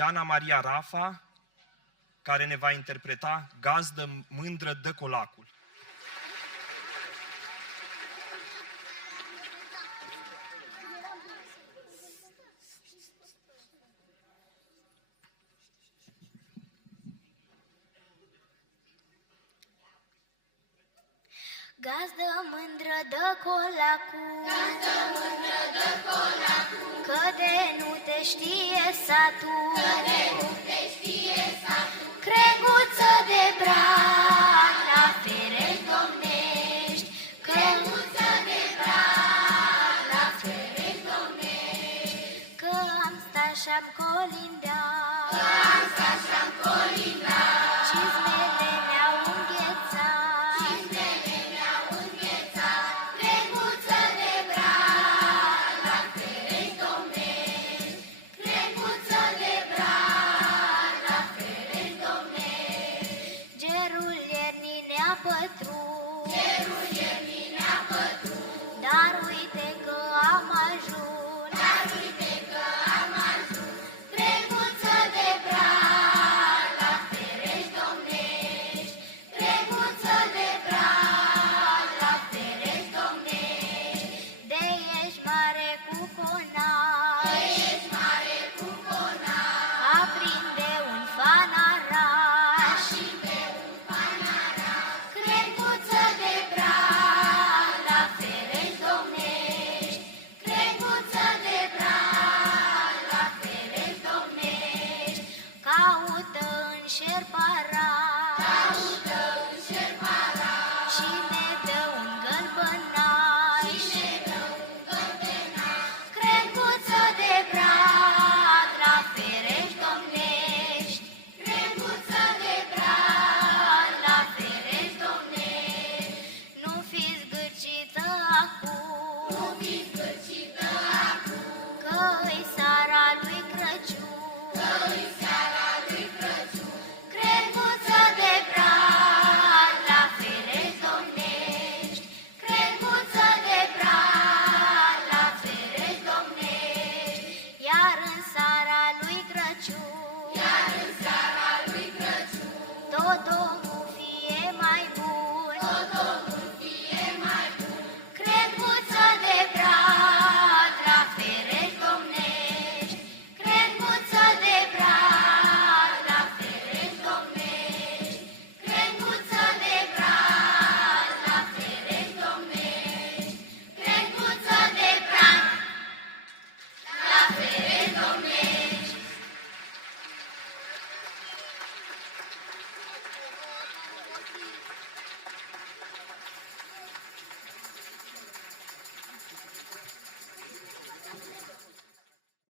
Ana Maria Rafa, care ne va interpreta Gazdă mândră dă colacul. Gazdă mândră dă colacul, gazdă mândră dă colacul, că de nu te știe satul, că de nu te știe satul. Creguță de brac la ferești domnești, creguță de brac la ferești domnești, că am stat și-am colindat, că am stat și-am colindat, cizmele mi-au înghețat. Cerul iernii ne-a pătruns, dar uite că am ajuns, dar uite că am ajuns. Creguță de brac la ferești domnești, creguță de brac la ferești domnești. De ești mare cu conar, de ești mare cu conar, aprinde un fanaraș. Caută în șerpa